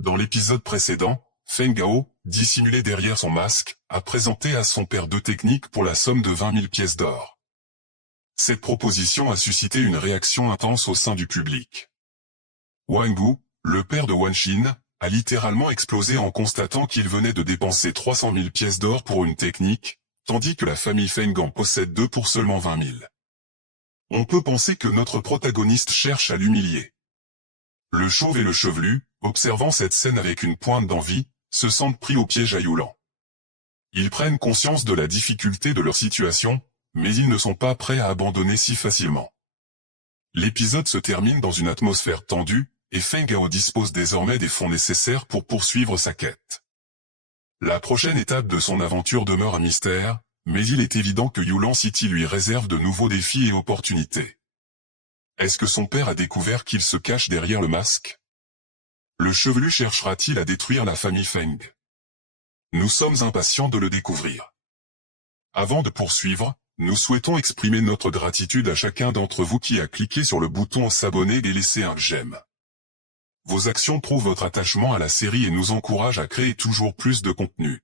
Dans l'épisode précédent, Feng Gao, dissimulé derrière son masque, a présenté à son père deux techniques pour la somme de 20 000 pièces d'or. Cette proposition a suscité une réaction intense au sein du public. Wang Gu, le père de Wan Xin, a littéralement explosé en constatant qu'il venait de dépenser 300 000 pièces d'or pour une technique, tandis que la famille Feng en possède deux pour seulement 20 000. On peut penser que notre protagoniste cherche à l'humilier. Le chauve et le chevelu, observant cette scène avec une pointe d'envie, se sentent pris au piège à Youlan. Ils prennent conscience de la difficulté de leur situation, mais ils ne sont pas prêts à abandonner si facilement. L'épisode se termine dans une atmosphère tendue, et Feng Gao dispose désormais des fonds nécessaires pour poursuivre sa quête. La prochaine étape de son aventure demeure un mystère, mais il est évident que Youlan City lui réserve de nouveaux défis et opportunités. Est-ce que son père a découvert qu'il se cache derrière le masque? Le chevelu cherchera-t-il à détruire la famille Feng? Nous sommes impatients de le découvrir. Avant de poursuivre, nous souhaitons exprimer notre gratitude à chacun d'entre vous qui a cliqué sur le bouton s'abonner et laissé un j'aime. Vos actions prouvent votre attachement à la série et nous encouragent à créer toujours plus de contenu.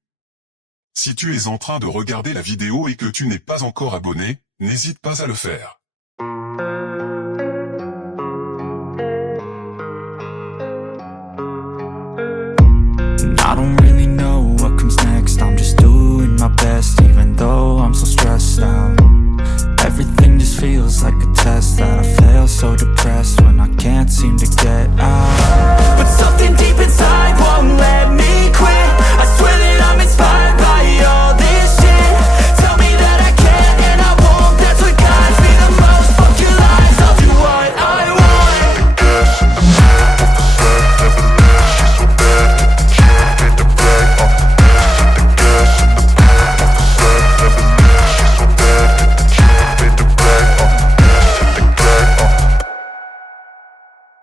Si tu es en train de regarder la vidéo et que tu n'es pas encore abonné, n'hésite pas à le faire. I don't really know what comes next, I'm just doing my best even though I'm so stressed out. Everything just feels like a test that I fail, so depressed when I can't seem to get out. But something deep inside won't let me quit. I swear that I'm inspired by all this shit. Tell me that I can and I won't, that's what guides me the most. Fuck your lies, I'll do what I want.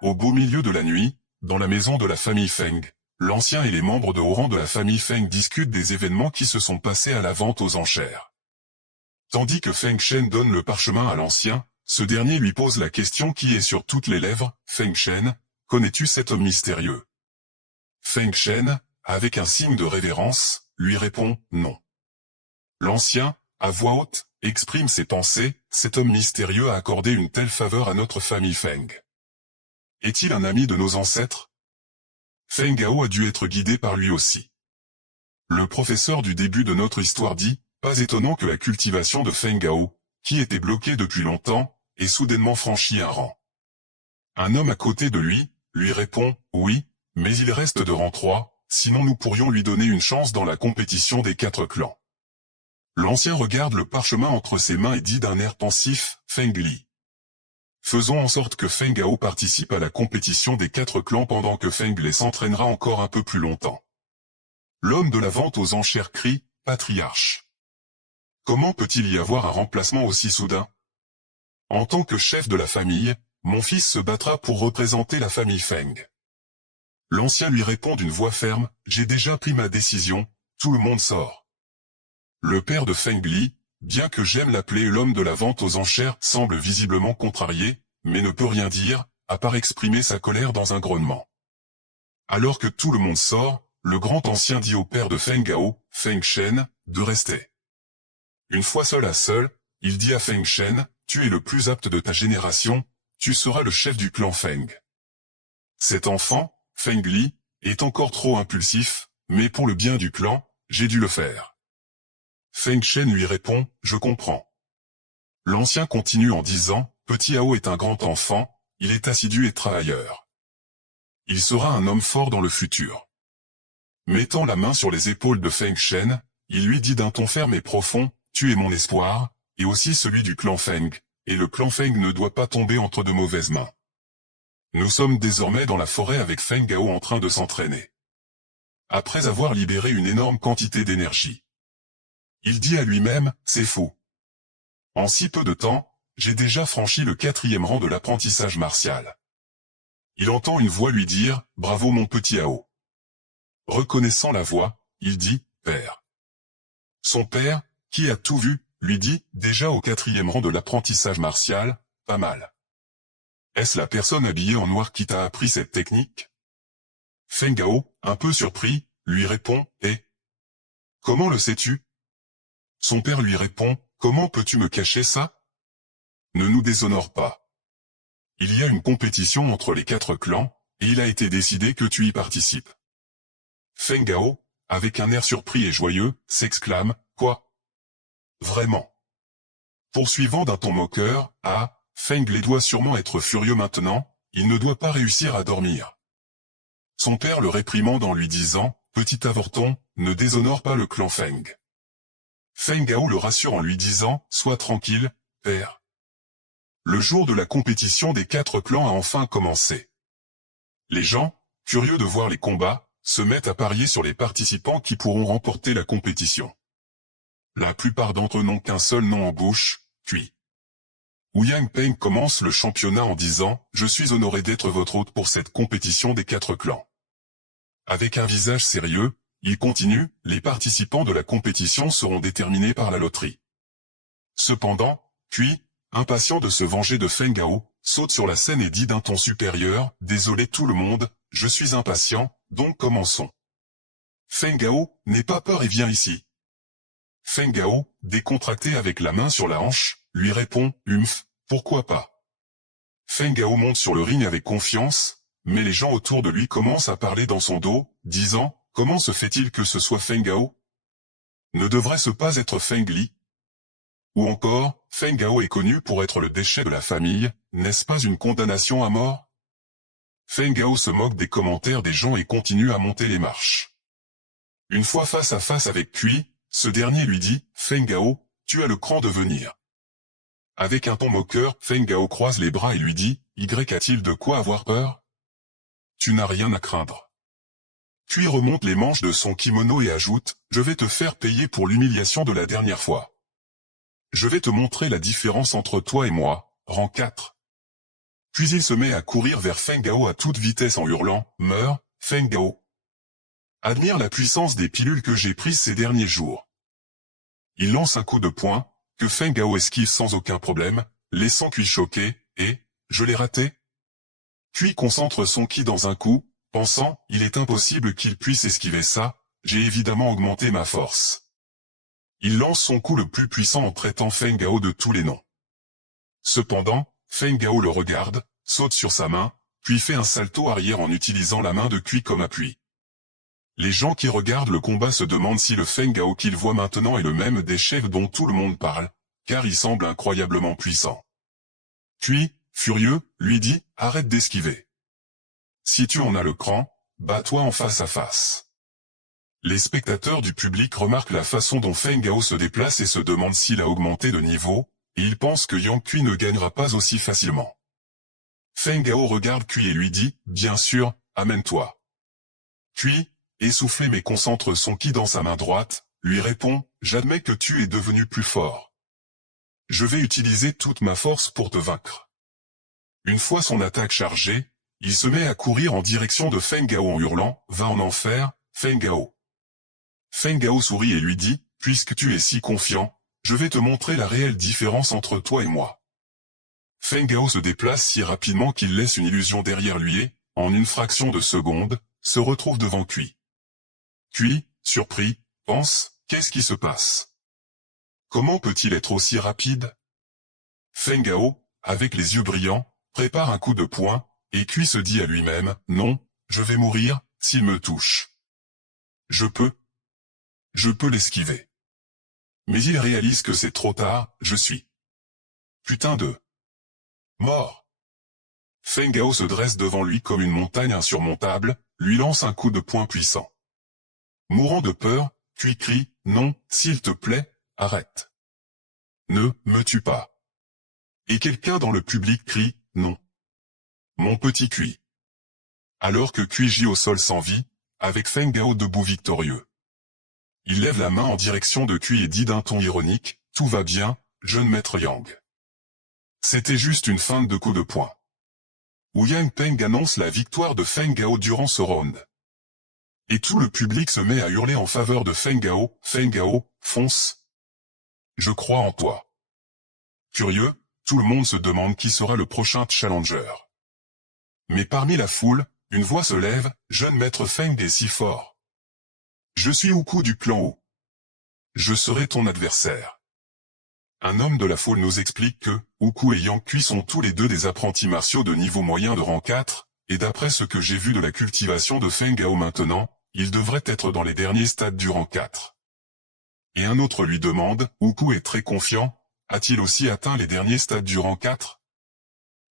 Au beau milieu de la nuit, dans la maison de la famille Feng, l'ancien et les membres de haut rang de la famille Feng discutent des événements qui se sont passés à la vente aux enchères. Tandis que Feng Shen donne le parchemin à l'ancien, ce dernier lui pose la question qui est sur toutes les lèvres. Feng Shen, connais-tu cet homme mystérieux? Feng Shen, avec un signe de révérence, lui répond non. L'ancien, à voix haute, exprime ses pensées. Cet homme mystérieux a accordé une telle faveur à notre famille Feng. Est-il un ami de nos ancêtres? Feng Gao a dû être guidé par lui aussi. Le professeur du début de notre histoire dit, pas étonnant que la cultivation de Feng Gao, qui était bloquée depuis longtemps, ait soudainement franchi un rang. Un homme à côté de lui répond, oui, mais il reste de rang 3, sinon nous pourrions lui donner une chance dans la compétition des 4 clans. L'ancien regarde le parchemin entre ses mains et dit d'un air pensif, Feng Li. Faisons en sorte que Feng Gao participe à la compétition des 4 clans pendant que Feng Lei s'entraînera encore un peu plus longtemps. L'homme de la vente aux enchères crie, patriarche. Comment peut-il y avoir un remplacement aussi soudain? En tant que chef de la famille, mon fils se battra pour représenter la famille Feng. L'ancien lui répond d'une voix ferme, j'ai déjà pris ma décision, tout le monde sort. Le père de Feng Li, bien que j'aime l'appeler l'homme de la vente aux enchères, semble visiblement contrarié, mais ne peut rien dire, à part exprimer sa colère dans un grognement. Alors que tout le monde sort, le grand ancien dit au père de Feng Gao, Feng Shen, de rester. Une fois seul à seul, il dit à Feng Shen, tu es le plus apte de ta génération, tu seras le chef du clan Feng. Cet enfant, Feng Li, est encore trop impulsif, mais pour le bien du clan, j'ai dû le faire. Feng Shen lui répond, je comprends. L'ancien continue en disant, Petit Hao est un grand enfant, il est assidu et travailleur. Il sera un homme fort dans le futur. Mettant la main sur les épaules de Feng Shen, il lui dit d'un ton ferme et profond, tu es mon espoir, et aussi celui du clan Feng, et le clan Feng ne doit pas tomber entre de mauvaises mains. Nous sommes désormais dans la forêt avec Feng Gao en train de s'entraîner. Après avoir libéré une énorme quantité d'énergie. Il dit à lui-même, c'est fou. En si peu de temps, j'ai déjà franchi le 4e rang de l'apprentissage martial. Il entend une voix lui dire, bravo mon petit Hao. Reconnaissant la voix, il dit, père. Son père, qui a tout vu, lui dit, déjà au 4e rang de l'apprentissage martial, pas mal. Est-ce la personne habillée en noir qui t'a appris cette technique? Feng Gao, un peu surpris, lui répond « Eh ? Comment le sais-tu » Son père lui répond « Comment peux-tu me cacher ça ? Ne nous déshonore pas. Il y a une compétition entre les 4 clans, et il a été décidé que tu y participes. » Feng Gao, avec un air surpris et joyeux, s'exclame « Quoi ? Vraiment ?» Poursuivant d'un ton moqueur, « Ah, Feng les doit sûrement être furieux maintenant, il ne doit pas réussir à dormir. » Son père le réprimande en lui disant « Petit avorton, ne déshonore pas le clan Feng. » Feng Gao le rassure en lui disant « Sois tranquille, père. » Le jour de la compétition des 4 clans a enfin commencé. Les gens, curieux de voir les combats, se mettent à parier sur les participants qui pourront remporter la compétition. La plupart d'entre eux n'ont qu'un seul nom en bouche, Cui. Wu Yangpeng commence le championnat en disant « Je suis honoré d'être votre hôte pour cette compétition des 4 clans. » Avec un visage sérieux, il continue « Les participants de la compétition seront déterminés par la loterie. » Cependant, Cui, impatient de se venger de Feng Gao, saute sur la scène et dit d'un ton supérieur « Désolé tout le monde, je suis impatient, donc commençons. » Feng Gao, n'aie pas peur et viens ici. Feng Gao, décontracté avec la main sur la hanche, lui répond « Humph, pourquoi pas ?» Feng Gao monte sur le ring avec confiance, mais les gens autour de lui commencent à parler dans son dos, disant « Comment se fait-il que ce soit Feng Gao ? Ne devrait-ce pas être Feng Li ? Ou encore, Feng Gao est connu pour être le déchet de la famille, n'est-ce pas une condamnation à mort ? Feng Gao se moque des commentaires des gens et continue à monter les marches. Une fois face à face avec Cui, ce dernier lui dit « Feng Gao, tu as le cran de venir. » Avec un ton moqueur, Feng Gao croise les bras et lui dit « Y a-t-il de quoi avoir peur ? Tu n'as rien à craindre. » Cui remonte les manches de son kimono et ajoute « Je vais te faire payer pour l'humiliation de la dernière fois. Je vais te montrer la différence entre toi et moi, rang 4. » Puis il se met à courir vers Feng Gao à toute vitesse en hurlant « Meurs, Feng Gao. Admire la puissance des pilules que j'ai prises ces derniers jours. » Il lance un coup de poing, que Feng Gao esquive sans aucun problème, laissant Cui choqué, et « Je l'ai raté ?» Cui concentre son ki dans un coup, pensant « Il est impossible qu'il puisse esquiver ça, j'ai évidemment augmenté ma force. » Il lance son coup le plus puissant en traitant Feng Gao de tous les noms. Cependant, Feng Gao le regarde, saute sur sa main, puis fait un salto arrière en utilisant la main de Cui comme appui. Les gens qui regardent le combat se demandent si le Feng Gao qu'ils voient maintenant est le même déchet dont tout le monde parle, car il semble incroyablement puissant. Cui, furieux, lui dit « Arrête d'esquiver. Si tu en as le cran, bats-toi en face à face. » Les spectateurs du public remarquent la façon dont Feng Gao se déplace et se demandent s'il a augmenté de niveau, et ils pensent que Yang Cui ne gagnera pas aussi facilement. Feng Gao regarde Cui et lui dit « Bien sûr, amène-toi. » Cui, essoufflé mais concentre son ki dans sa main droite, lui répond « J'admets que tu es devenu plus fort. Je vais utiliser toute ma force pour te vaincre. » Une fois son attaque chargée, il se met à courir en direction de Feng Gao en hurlant « Va en enfer, Feng Gao. » Feng Gao sourit et lui dit « Puisque tu es si confiant, je vais te montrer la réelle différence entre toi et moi. » Feng Gao se déplace si rapidement qu'il laisse une illusion derrière lui et, en une fraction de seconde, se retrouve devant Cui. Cui, surpris, pense « Qu'est-ce qui se passe ? Comment peut-il être aussi rapide ?» Feng Gao, avec les yeux brillants, prépare un coup de poing, et Cui se dit à lui-même « Non, je vais mourir, s'il me touche. Je peux l'esquiver. » Mais il réalise que c'est trop tard, je suis putain de mort. Feng Gao se dresse devant lui comme une montagne insurmontable, lui lance un coup de poing puissant. Mourant de peur, Cui crie « Non, s'il te plaît, arrête. Ne me tue pas. » Et quelqu'un dans le public crie « Non. Mon petit Cui. » Alors que Cui gît au sol sans vie, avec Feng Gao debout victorieux. Il lève la main en direction de Cui et dit d'un ton ironique « Tout va bien, jeune maître Yang. » C'était juste une feinte de coup de poing. Wu Yangpeng annonce la victoire de Feng Gao durant ce round. Et tout le public se met à hurler en faveur de Feng Gao, fonce. Je crois en toi. Curieux, tout le monde se demande qui sera le prochain challenger. Mais parmi la foule, Une voix se lève, jeune maître Feng est si fort. Je suis Wuku du clan Wu. Je serai ton adversaire. Un homme de la foule nous explique que Wuku et Yang Kui sont tous les deux des apprentis martiaux de niveau moyen de rang 4, et d'après ce que j'ai vu de la cultivation de Feng Gao maintenant, ils devraient être dans les derniers stades du rang 4. Et un autre lui demande, Wuku est très confiant, a-t-il aussi atteint les derniers stades du rang 4 ?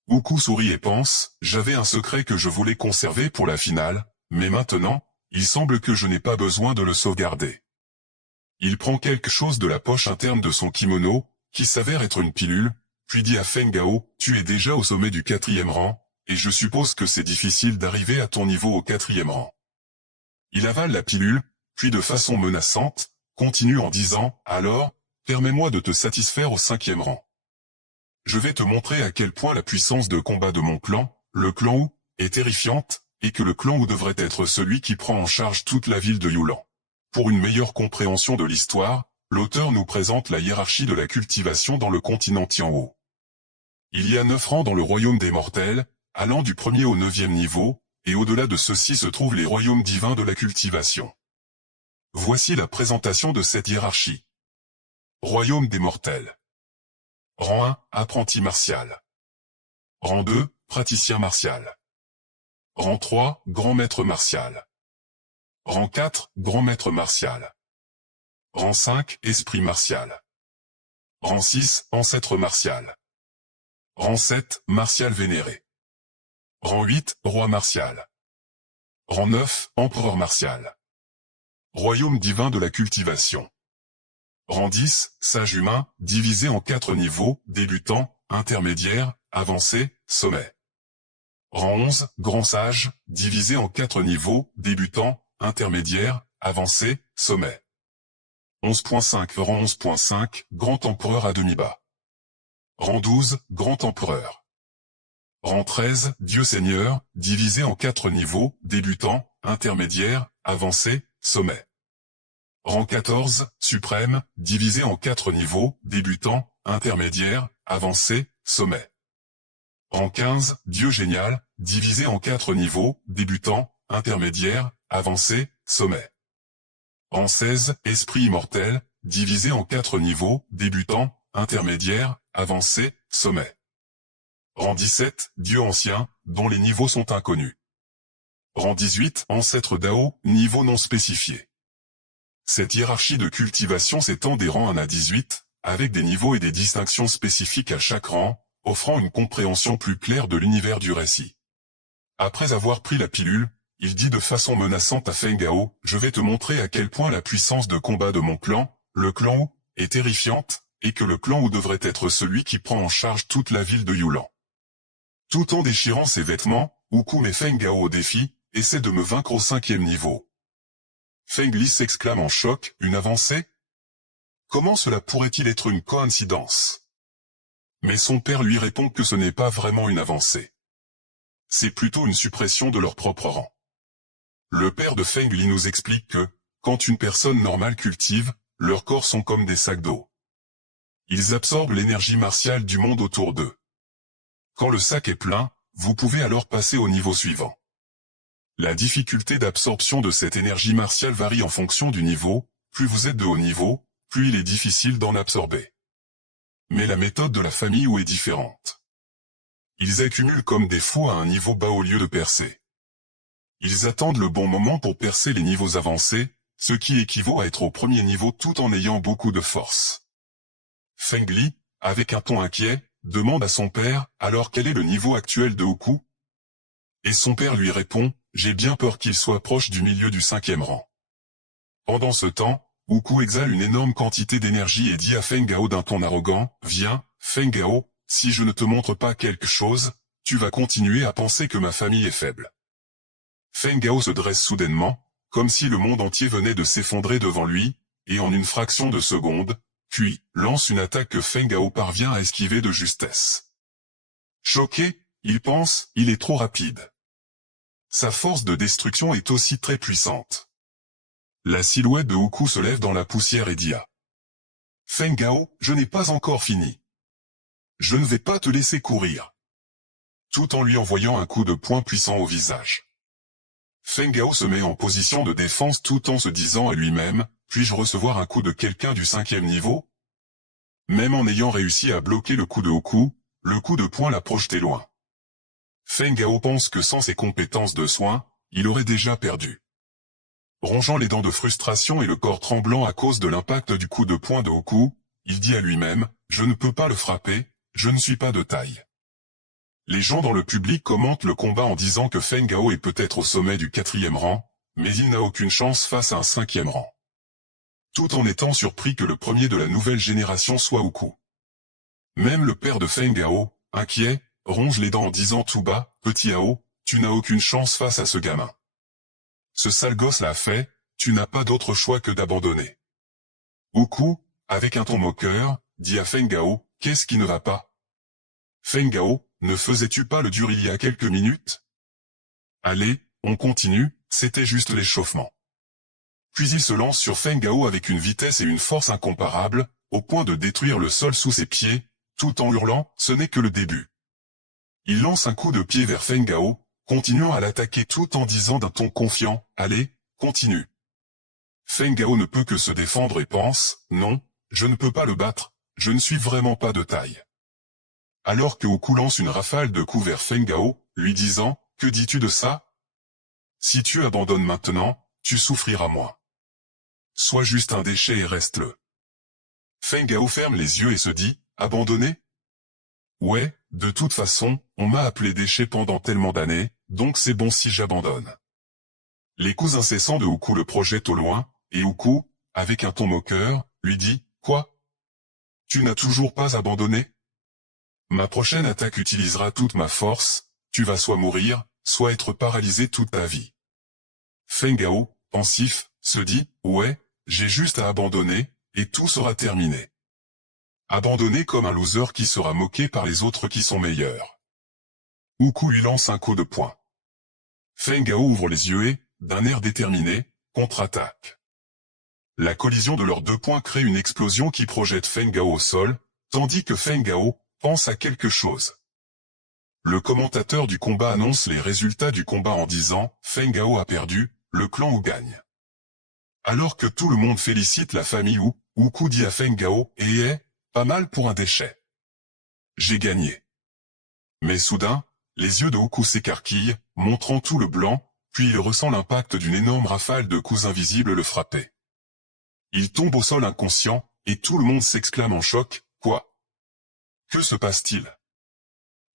Wuku sourit et pense, j'avais un secret que je voulais conserver pour la finale, mais maintenant, il semble que je n'ai pas besoin de le sauvegarder. Il prend quelque chose de la poche interne de son kimono, qui s'avère être une pilule, puis dit à Feng Gao, tu es déjà au sommet du 4e rang, et je suppose que c'est difficile d'arriver à ton niveau au 4e rang. Il avale la pilule, puis de façon menaçante, continue en disant, alors, permets-moi de te satisfaire au 5e rang. Je vais te montrer à quel point la puissance de combat de mon clan, le clan Wu, est terrifiante, et que le clan Wu devrait être celui qui prend en charge toute la ville de Yulan. Pour une meilleure compréhension de l'histoire, l'auteur nous présente la hiérarchie de la cultivation dans le continent Tianhou. Il y a 9 rangs dans le royaume des mortels, allant du 1er au 9e niveau, et au-delà de ceux-ci se trouvent les royaumes divins de la cultivation. Voici la présentation de cette hiérarchie. Royaume des mortels. Rang 1, apprenti martial. Rang 2, praticien martial. Rang 3, grand maître martial. Rang 4, grand maître martial. Rang 5, esprit martial. Rang 6, ancêtre martial. Rang 7, martial vénéré. Rang 8, roi martial. Rang 9, empereur martial. Royaume divin de la cultivation. Rang 10, sage humain, divisé en 4 niveaux, débutant, intermédiaire, avancé, sommet. Rang 11, grand sage, divisé en 4 niveaux, débutant, intermédiaire, avancé, sommet. 11.5 Rang 11.5, grand empereur à demi-bas. Rang 12, grand empereur. Rang 13, dieu seigneur, divisé en 4 niveaux, débutant, intermédiaire, avancé, sommet. Rang 14, suprême, divisé en 4 niveaux, débutant, intermédiaire, avancé, sommet. Rang 15, dieu génial, divisé en 4 niveaux, débutant, intermédiaire, avancé, sommet. Rang 16, esprit immortel, divisé en 4 niveaux, débutant, intermédiaire, avancé, sommet. Rang 17, dieu ancien, dont les niveaux sont inconnus. Rang 18, ancêtre Dao, niveau non spécifié. Cette hiérarchie de cultivation s'étend des rangs 1 à 18, avec des niveaux et des distinctions spécifiques à chaque rang, offrant une compréhension plus claire de l'univers du récit. Après avoir pris la pilule, il dit de façon menaçante à Feng Gao, je vais te montrer à quel point la puissance de combat de mon clan, le clan Wu, est terrifiante, et que le clan Wu devrait être celui qui prend en charge toute la ville de Yulan. Tout en déchirant ses vêtements, Wuku met Feng Gao au défi, essaie de me vaincre au 5e niveau. Feng Li s'exclame en choc, une avancée? Comment cela pourrait-il être une coïncidence? Mais son père lui répond que ce n'est pas vraiment une avancée. C'est plutôt une suppression de leur propre rang. Le père de Feng Li nous explique que, quand une personne normale cultive, leurs corps sont comme des sacs d'eau. Ils absorbent l'énergie martiale du monde autour d'eux. Quand le sac est plein, vous pouvez alors passer au niveau suivant. La difficulté d'absorption de cette énergie martiale varie en fonction du niveau, plus vous êtes de haut niveau, plus il est difficile d'en absorber. Mais la méthode de la famille Wu est différente. Ils accumulent comme des fous à un niveau bas au lieu de percer. Ils attendent le bon moment pour percer les niveaux avancés, ce qui équivaut à être au premier niveau tout en ayant beaucoup de force. Feng Li, avec un ton inquiet, demande à son père, alors quel est le niveau actuel de Wuku? Et son père lui répond, j'ai bien peur qu'il soit proche du milieu du 5e rang. Pendant ce temps, Wuku exhale une énorme quantité d'énergie et dit à Feng Gao d'un ton arrogant, viens, Feng Gao, si je ne te montre pas quelque chose, tu vas continuer à penser que ma famille est faible. Feng Gao se dresse soudainement, comme si le monde entier venait de s'effondrer devant lui, et en une fraction de seconde, puis lance une attaque que Feng Gao parvient à esquiver de justesse. Choqué, il pense, il est trop rapide. Sa force de destruction est aussi très puissante. La silhouette de Wuku se lève dans la poussière et dit à Feng Gao, je n'ai pas encore fini. Je ne vais pas te laisser courir. Tout en lui envoyant un coup de poing puissant au visage. Feng Gao se met en position de défense tout en se disant à lui-même, puis-je recevoir un coup de quelqu'un du 5e niveau? Même en ayant réussi à bloquer le coup de haut coup, le coup de poing l'a projeté loin. Feng Gao pense que sans ses compétences de soin, il aurait déjà perdu. Rongeant les dents de frustration et le corps tremblant à cause de l'impact du coup de poing de haut coup, il dit à lui-même, je ne peux pas le frapper, je ne suis pas de taille. Les gens dans le public commentent le combat en disant que Feng Gao est peut-être au sommet du 4e rang, mais il n'a aucune chance face à un 5e rang. Tout en étant surpris que le premier de la nouvelle génération soit au coup. Même le père de Feng Gao, inquiet, ronge les dents en disant tout bas, petit Ao, tu n'as aucune chance face à ce gamin. Ce sale gosse l'a fait, tu n'as pas d'autre choix que d'abandonner. Au coup, avec un ton moqueur, dit à Feng Gao, qu'est-ce qui ne va pas? Feng Gao, ne faisais-tu pas le dur il y a quelques minutes? Allez, on continue, c'était juste l'échauffement. Puis il se lance sur Feng Gao avec une vitesse et une force incomparables, au point de détruire le sol sous ses pieds, tout en hurlant, ce n'est que le début. Il lance un coup de pied vers Feng Gao, continuant à l'attaquer tout en disant d'un ton confiant, allez, continue. Feng Gao ne peut que se défendre et pense, non, je ne peux pas le battre, je ne suis vraiment pas de taille. Alors que Oku lance une rafale de coups vers Feng Gao, lui disant, que dis-tu de ça? Si tu abandonnes maintenant, tu souffriras moins. Sois juste un déchet et reste-le. Feng Gao ferme les yeux et se dit, abandonner? Ouais, de toute façon, on m'a appelé déchet pendant tellement d'années, donc c'est bon si j'abandonne. Les coups incessants de Oku le projettent au loin, et Oku, avec un ton moqueur, lui dit, quoi? Tu n'as toujours pas abandonné? Ma prochaine attaque utilisera toute ma force, tu vas soit mourir, soit être paralysé toute ta vie. Feng Gao, pensif, se dit, ouais, j'ai juste à abandonner, et tout sera terminé. Abandonner comme un loser qui sera moqué par les autres qui sont meilleurs. Oku lui lance un coup de poing. Feng Gao ouvre les yeux et, d'un air déterminé, contre-attaque. La collision de leurs deux poings crée une explosion qui projette Feng Gao au sol, tandis que Feng Gao pense à quelque chose. Le commentateur du combat annonce les résultats du combat en disant « Feng Gao a perdu, le clan Wu gagne ». Alors que tout le monde félicite la famille Wu, Oku dit à Feng Gao « Eh, pas mal pour un déchet. J'ai gagné. » Mais soudain, les yeux de Oku s'écarquillent, montrant tout le blanc, puis il ressent l'impact d'une énorme rafale de coups invisibles le frapper. Il tombe au sol inconscient, et tout le monde s'exclame en choc, « Quoi? Que se passe-t-il?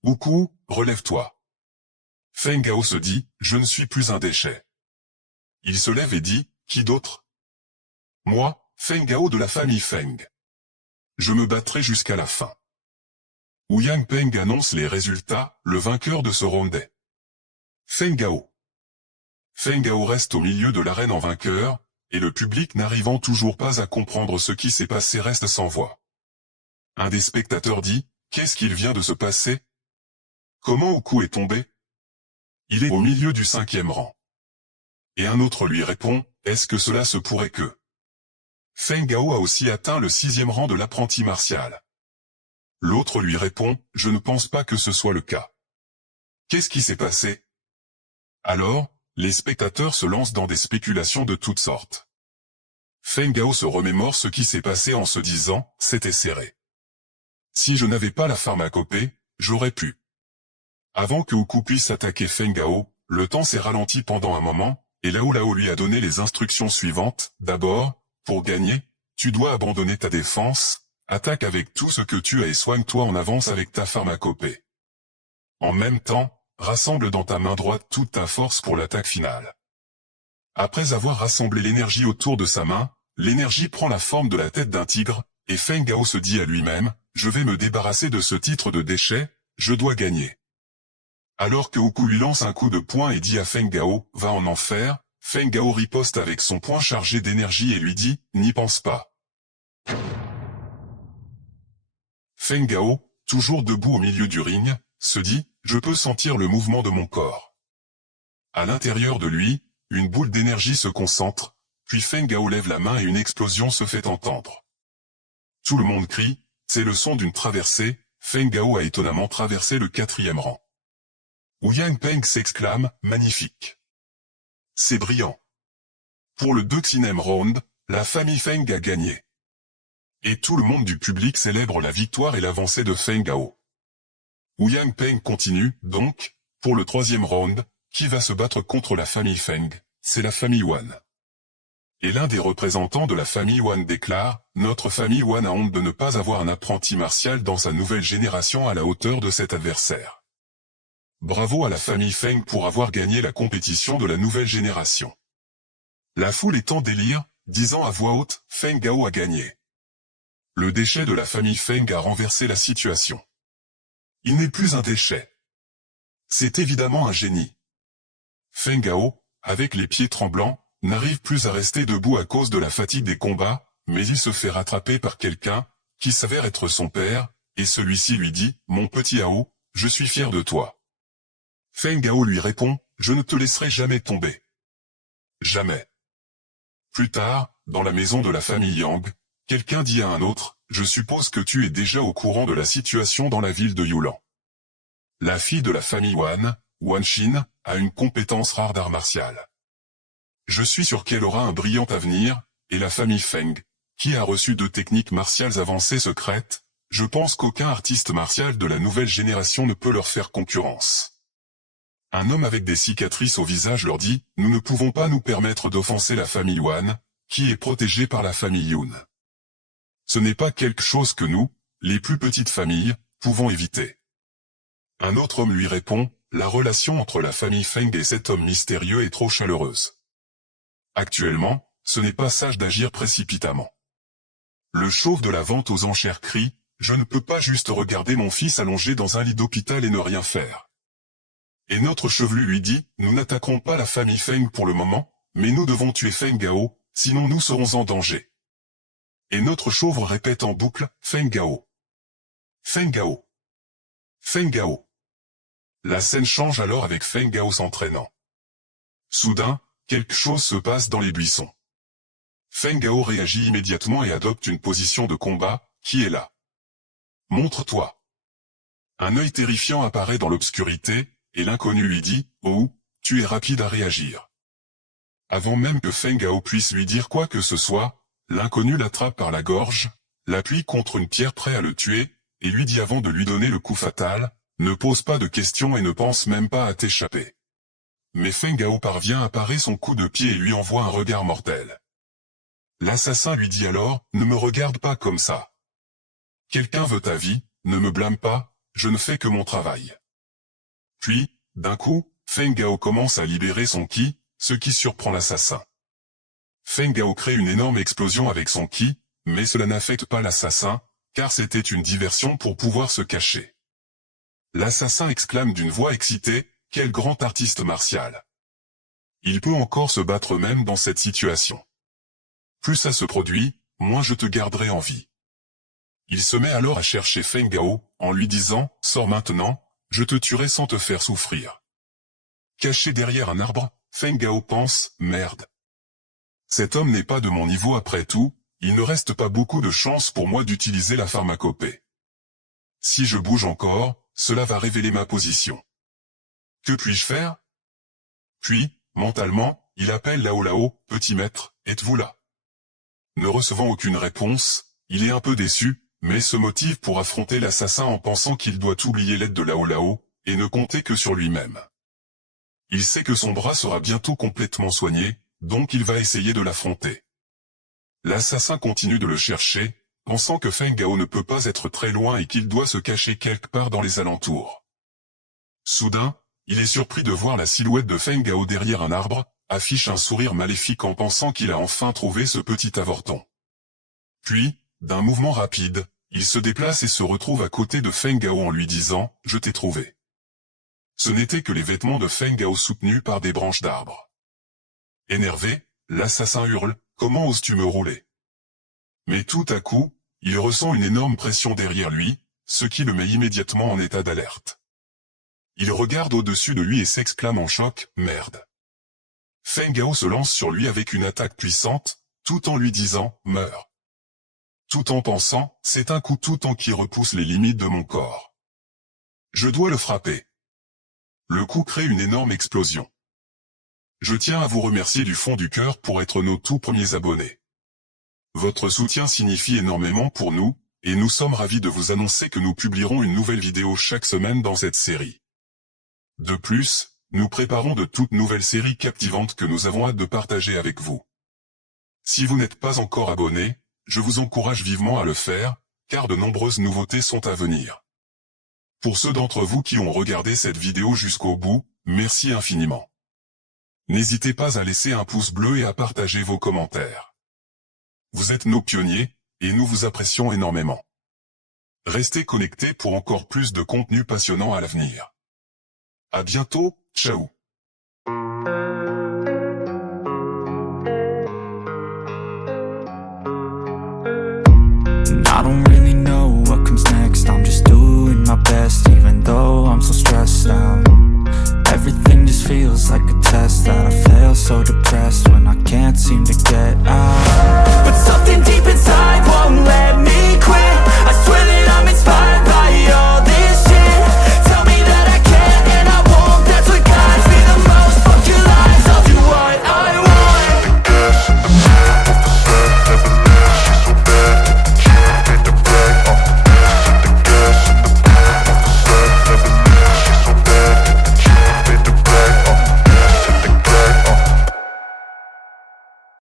Oku, relève-toi. » Feng Gao se dit, « Je ne suis plus un déchet. » Il se lève et dit, « Qui d'autre? » Moi, Feng Gao de la famille Feng. Je me battrai jusqu'à la fin. Wu Yangpeng annonce les résultats, le vainqueur de ce round est Feng Gao. Feng Gao reste au milieu de l'arène en vainqueur, et le public n'arrivant toujours pas à comprendre ce qui s'est passé reste sans voix. Un des spectateurs dit, « Qu'est-ce qu'il vient de se passer? Comment Oku est tombé? Il est au milieu du 5e rang. » Et un autre lui répond, « Est-ce que cela se pourrait que... » Feng Gao a aussi atteint le 6e rang de l'apprenti martial. L'autre lui répond, « Je ne pense pas que ce soit le cas. » Qu'est-ce qui s'est passé? Alors, les spectateurs se lancent dans des spéculations de toutes sortes. Feng Gao se remémore ce qui s'est passé en se disant, « C'était serré. Si je n'avais pas la pharmacopée, j'aurais pu. » Avant que Oku puisse attaquer Feng Gao, le temps s'est ralenti pendant un moment, et Lao Lao lui a donné les instructions suivantes. D'abord, pour gagner, tu dois abandonner ta défense, attaque avec tout ce que tu as et soigne-toi en avance avec ta pharmacopée. En même temps, rassemble dans ta main droite toute ta force pour l'attaque finale. Après avoir rassemblé l'énergie autour de sa main, l'énergie prend la forme de la tête d'un tigre, et Feng Gao se dit à lui-même, « Je vais me débarrasser de ce titre de déchet, je dois gagner. » Alors que Oku lui lance un coup de poing et dit à Feng Gao, « Va en enfer », Feng Gao riposte avec son poing chargé d'énergie et lui dit, « N'y pense pas. » Feng Gao, toujours debout au milieu du ring, se dit, « Je peux sentir le mouvement de mon corps. » À l'intérieur de lui, une boule d'énergie se concentre, puis Feng Gao lève la main et une explosion se fait entendre. Tout le monde crie, c'est le son d'une traversée, Feng Gao a étonnamment traversé le 4e rang. Wu Yangpeng s'exclame, magnifique. C'est brillant. Pour le 2e round, la famille Feng a gagné. Et tout le monde du public célèbre la victoire et l'avancée de Feng Gao. Wu Yangpeng continue, donc, pour le 3e round, qui va se battre contre la famille Feng, c'est la famille Wan. Et l'un des représentants de la famille Wan déclare, « Notre famille Wan a honte de ne pas avoir un apprenti martial dans sa nouvelle génération à la hauteur de cet adversaire. Bravo à la famille Feng pour avoir gagné la compétition de la nouvelle génération. » La foule est en délire, disant à voix haute, « Feng Gao a gagné. » Le déchet de la famille Feng a renversé la situation. Il n'est plus un déchet. C'est évidemment un génie. Feng Gao, avec les pieds tremblants, n'arrive plus à rester debout à cause de la fatigue des combats, mais il se fait rattraper par quelqu'un, qui s'avère être son père, et celui-ci lui dit, « Mon petit Hao, je suis fier de toi. » Feng Gao lui répond, « Je ne te laisserai jamais tomber. » Jamais. Plus tard, dans la maison de la famille Yang, quelqu'un dit à un autre, « Je suppose que tu es déjà au courant de la situation dans la ville de Yulan. » La fille de la famille Wan, Wan Xin, a une compétence rare d'art martial. Je suis sûr qu'elle aura un brillant avenir, et la famille Feng, qui a reçu 2 techniques martiales avancées secrètes, je pense qu'aucun artiste martial de la nouvelle génération ne peut leur faire concurrence. Un homme avec des cicatrices au visage leur dit, « Nous ne pouvons pas nous permettre d'offenser la famille Wan, qui est protégée par la famille Yun. Ce n'est pas quelque chose que nous, les plus petites familles, pouvons éviter. » Un autre homme lui répond, « La relation entre la famille Feng et cet homme mystérieux est trop chaleureuse. Actuellement, ce n'est pas sage d'agir précipitamment. » Le chauve de la vente aux enchères crie, « Je ne peux pas juste regarder mon fils allongé dans un lit d'hôpital et ne rien faire. » Et notre chevelu lui dit, « Nous n'attaquerons pas la famille Feng pour le moment, mais nous devons tuer Feng Gao, sinon nous serons en danger. » Et notre chauve répète en boucle, « Feng Gao. Feng Gao. Feng Gao. » La scène change alors avec Feng Gao s'entraînant. Soudain, quelque chose se passe dans les buissons. Feng Gao réagit immédiatement et adopte une position de combat, qui est là. « Montre-toi. » Un œil terrifiant apparaît dans l'obscurité, et l'inconnu lui dit, « Oh, tu es rapide à réagir. » Avant même que Feng Gao puisse lui dire quoi que ce soit, l'inconnu l'attrape par la gorge, l'appuie contre une pierre prêt à le tuer, et lui dit avant de lui donner le coup fatal, « Ne pose pas de questions et ne pense même pas à t'échapper. » Mais Feng Gao parvient à parer son coup de pied et lui envoie un regard mortel. L'assassin lui dit alors, « Ne me regarde pas comme ça. Quelqu'un veut ta vie, ne me blâme pas, je ne fais que mon travail. » Puis, d'un coup, Feng Gao commence à libérer son ki, ce qui surprend l'assassin. Feng Gao crée une énorme explosion avec son ki, mais cela n'affecte pas l'assassin, car c'était une diversion pour pouvoir se cacher. L'assassin exclame d'une voix excitée, « Quel grand artiste martial. Il peut encore se battre même dans cette situation. Plus ça se produit, moins je te garderai en vie. » Il se met alors à chercher Feng Gao, en lui disant, « Sors maintenant, je te tuerai sans te faire souffrir. » Caché derrière un arbre, Feng Gao pense, « Merde. Cet homme n'est pas de mon niveau après tout, il ne reste pas beaucoup de chance pour moi d'utiliser la pharmacopée. Si je bouge encore, cela va révéler ma position. Que puis-je faire ?» Puis, mentalement, il appelle Lao Lao, « Petit maître, êtes-vous là ?» Ne recevant aucune réponse, il est un peu déçu, mais se motive pour affronter l'assassin en pensant qu'il doit oublier l'aide de Lao Lao, et ne compter que sur lui-même. Il sait que son bras sera bientôt complètement soigné, donc il va essayer de l'affronter. L'assassin continue de le chercher, pensant que Feng Gao ne peut pas être très loin et qu'il doit se cacher quelque part dans les alentours. Soudain, il est surpris de voir la silhouette de Feng Gao derrière un arbre, affiche un sourire maléfique en pensant qu'il a enfin trouvé ce petit avorton. Puis, d'un mouvement rapide, il se déplace et se retrouve à côté de Feng Gao en lui disant « Je t'ai trouvé ». Ce n'étaient que les vêtements de Feng Gao soutenus par des branches d'arbres. Énervé, l'assassin hurle « Comment oses-tu me rouler ?» Mais tout à coup, il ressent une énorme pression derrière lui, ce qui le met immédiatement en état d'alerte. Il regarde au-dessus de lui et s'exclame en choc « Merde !» Feng Gao se lance sur lui avec une attaque puissante, tout en lui disant « Meurs !» Tout en pensant « C'est un coup tout en qui repousse les limites de mon corps. Je dois le frapper. » Le coup crée une énorme explosion. Je tiens à vous remercier du fond du cœur pour être nos tout premiers abonnés. Votre soutien signifie énormément pour nous, et nous sommes ravis de vous annoncer que nous publierons une nouvelle vidéo chaque semaine dans cette série. De plus, nous préparons de toutes nouvelles séries captivantes que nous avons hâte de partager avec vous. Si vous n'êtes pas encore abonné, je vous encourage vivement à le faire, car de nombreuses nouveautés sont à venir. Pour ceux d'entre vous qui ont regardé cette vidéo jusqu'au bout, merci infiniment. N'hésitez pas à laisser un pouce bleu et à partager vos commentaires. Vous êtes nos pionniers, et nous vous apprécions énormément. Restez connectés pour encore plus de contenu passionnant à l'avenir. À bientôt, ciao.